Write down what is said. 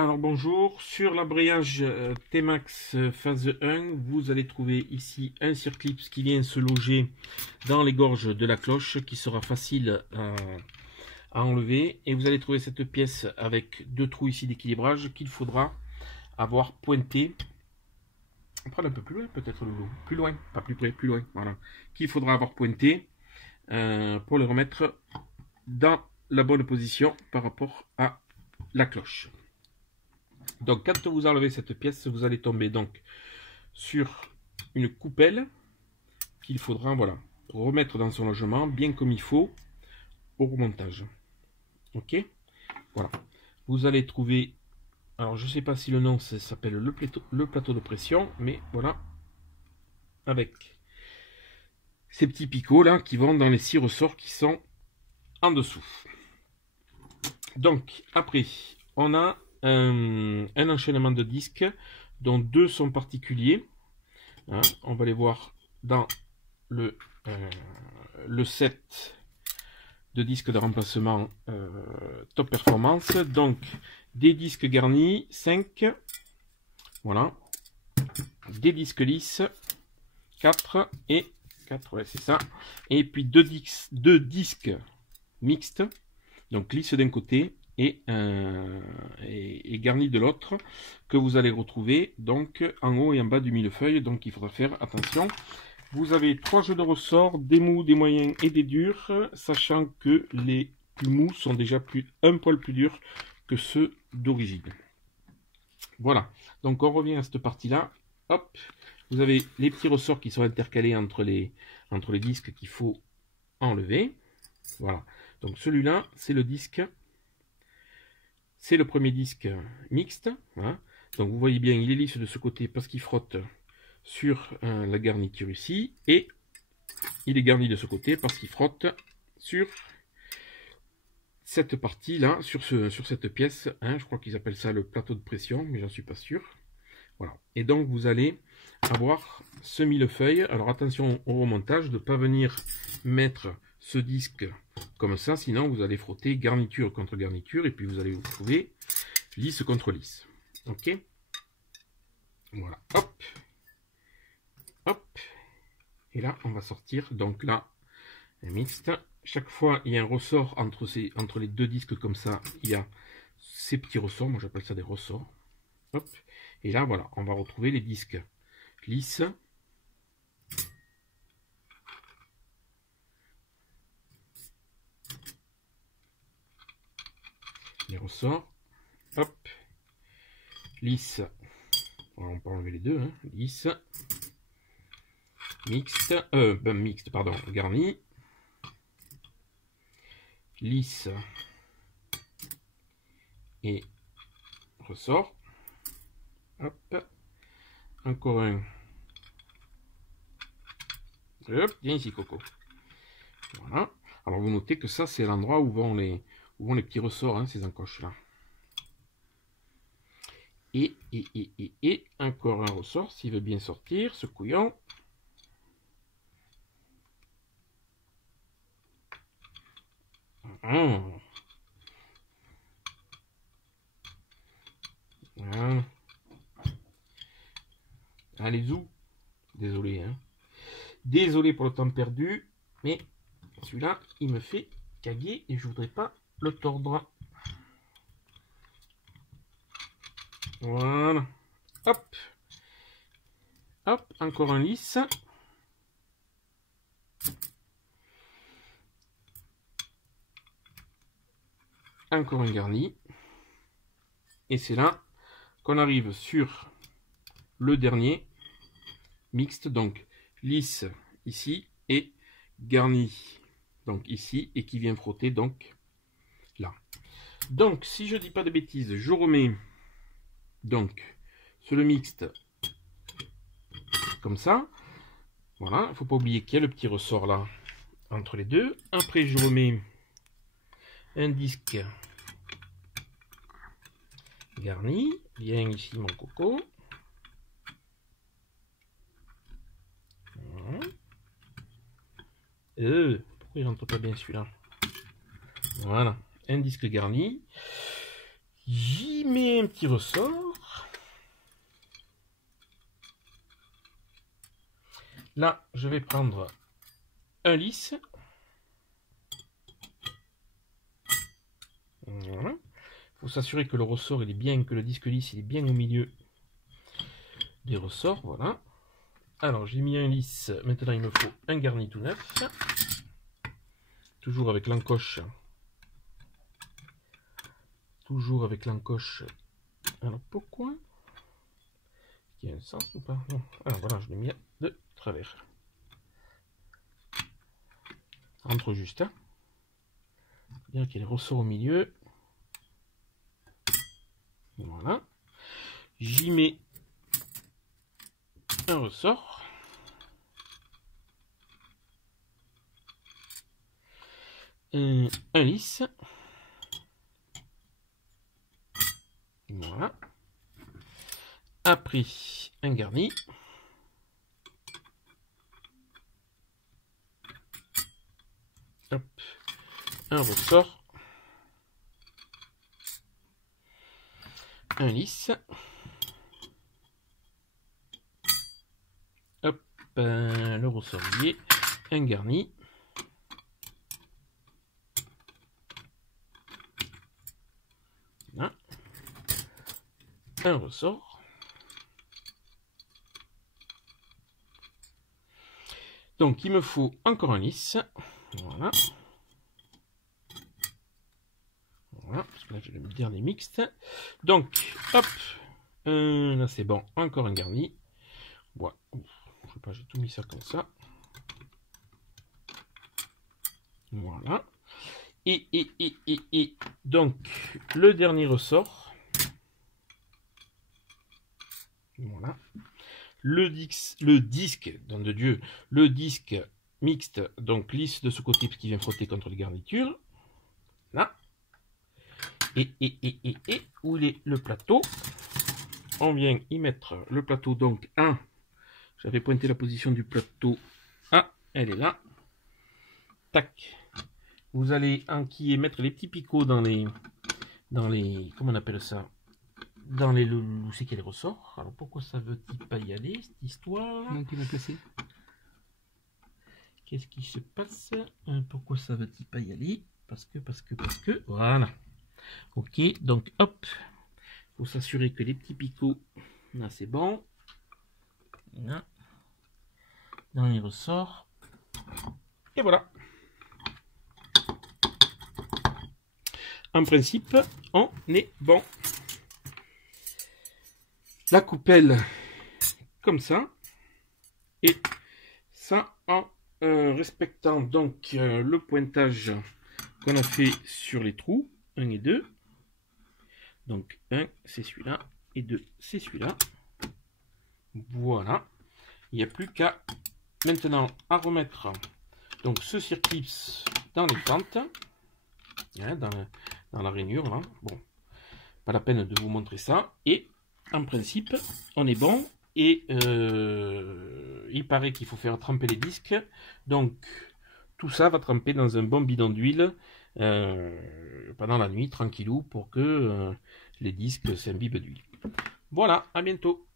Alors bonjour, sur l'embrayage T-Max phase 1, vous allez trouver ici un circlips qui vient se loger dans les gorges de la cloche, qui sera facile à enlever. Et vous allez trouver cette pièce avec deux trous ici d'équilibrage qu'il faudra avoir pointé. On prend un peu plus loin peut-être le lot, plus loin, pas plus près, plus loin, voilà. Qu'il faudra avoir pointé pour le remettre dans la bonne position par rapport à la cloche. Donc quand vous enlevez cette pièce, vous allez tomber donc sur une coupelle qu'il faudra remettre dans son logement bien comme il faut au remontage. Ok, voilà. Vous allez trouver, alors je ne sais pas si le nom s'appelle le plateau de pression, mais voilà, avec ces petits picots là qui vont dans les 6 ressorts qui sont en dessous. Donc après, on a un enchaînement de disques dont deux sont particuliers. Hein, on va les voir dans le set de disques de remplacement Top Performance. Donc des disques garnis 5, voilà, des disques lisses 4 et 4, ouais, c'est ça, et puis deux disques mixtes, donc lisses d'un côté et garni de l'autre, que vous allez retrouver donc en haut et en bas du millefeuille. Donc il faudra faire attention. Vous avez 3 jeux de ressorts, des mous, des moyens et des durs, sachant que les plus mous sont déjà un poil plus durs que ceux d'origine. Voilà, donc on revient à cette partie là. Hop, vous avez les petits ressorts qui sont intercalés entre les disques qu'il faut enlever. Voilà, donc celui-là c'est le disque. C'est le premier disque mixte. Voilà. Donc vous voyez bien, il est lisse de ce côté parce qu'il frotte sur la garniture ici. Et il est garni de ce côté parce qu'il frotte sur cette partie-là, sur cette pièce. Hein, je crois qu'ils appellent ça le plateau de pression, mais j'en suis pas sûr. Voilà. Et donc vous allez avoir ce millefeuille. Alors attention au remontage, de ne pas venir mettre ce disque comme ça, sinon vous allez frotter garniture contre garniture et puis vous allez vous trouver lisse contre lisse. Ok, voilà, hop, hop, et là on va sortir. Donc là, un mixte. Chaque fois il y a un ressort entre les deux disques comme ça. Il y a ces petits ressorts, moi j'appelle ça des ressorts. Hop, et là voilà, on va retrouver les disques lisses. Les ressorts, hop, lisse, on peut enlever les deux, hein, lisse, mixte, mixte, pardon, garni, lisse et ressort, hop, encore un, hop, viens ici Coco, voilà. Alors vous notez que ça c'est l'endroit où vont les petits ressorts, hein, ces encoches là. Et encore un ressort s'il veut bien sortir, ce couillon. Voilà. Allez, zou. Désolé, hein. Désolé pour le temps perdu, mais celui-là, il me fait caguer et je voudrais pas le tordre. Voilà. Hop. Hop, encore un lisse. Encore un garni. Et c'est là qu'on arrive sur le dernier mixte, donc lisse ici et garni donc ici, et qui vient frotter donc là. Donc si je dis pas de bêtises, je remets donc sur le mixte comme ça. Voilà, il ne faut pas oublier qu'il y a le petit ressort là entre les deux. Après je remets un disque garni. Viens ici mon coco. Pourquoi il rentre pas bien celui-là? Voilà, un disque garni. J'y mets un petit ressort. Là, je vais prendre un lisse. Voilà. Il faut s'assurer que le ressort il est bien, que le disque lisse il est bien au milieu des ressorts. Voilà. Alors j'ai mis un lisse. Maintenant il me faut un garni tout neuf. Toujours avec l'encoche. Toujours avec l'encoche. Alors pourquoi? Il y a un sens ou pas? Non. Alors voilà, je l'ai mis de travers. Entre juste. Hein. Bien qu'il y ait les ressorts au milieu. Voilà. J'y mets un ressort. Un lisse. Voilà. Après, un garni. Hop. Un ressort. Un lisse. Hop. Le ressort lié. Un garni. Là. Un ressort. Donc il me faut encore un lisse. Voilà. Voilà, parce que là j'ai le dernier mixte. Donc, hop, là c'est bon, encore un garni. Voilà. Je sais pas, j'ai tout mis ça comme ça. Voilà. Et donc, le dernier ressort. Voilà. Le disque, nom de Dieu, le disque mixte, donc lisse de ce côté, parce qu'il vient frotter contre les garnitures. Là. Et où il est le plateau? On vient y mettre le plateau, donc 1. J'avais pointé la position du plateau. Ah, elle est là. Tac. Vous allez enquiller, mettre les petits picots dans les, comment on appelle ça? Dans les, où c'est qu'il y a les ressorts. Alors pourquoi ça veut-il pas y aller, cette histoire? Donc il va placer. Qu'est-ce qui se passe? Pourquoi ça veut-il pas y aller? Parce que, voilà. Ok, donc hop. Faut s'assurer que les petits picots, là c'est bon. Là. Dans les ressorts. Et voilà. En principe, on est bon. La coupelle comme ça. Et ça en respectant donc le pointage qu'on a fait sur les trous. 1 et 2. Donc 1 c'est celui-là et 2 c'est celui-là. Voilà. Il n'y a plus qu'à maintenant à remettre donc ce circlips dans les fentes. Hein, dans la rainure là. Bon, pas la peine de vous montrer ça. Et en principe, on est bon. Et il paraît qu'il faut faire tremper les disques. Donc, tout ça va tremper dans un bon bidon d'huile pendant la nuit, tranquillou, pour que les disques s'imbibent d'huile. Voilà, à bientôt.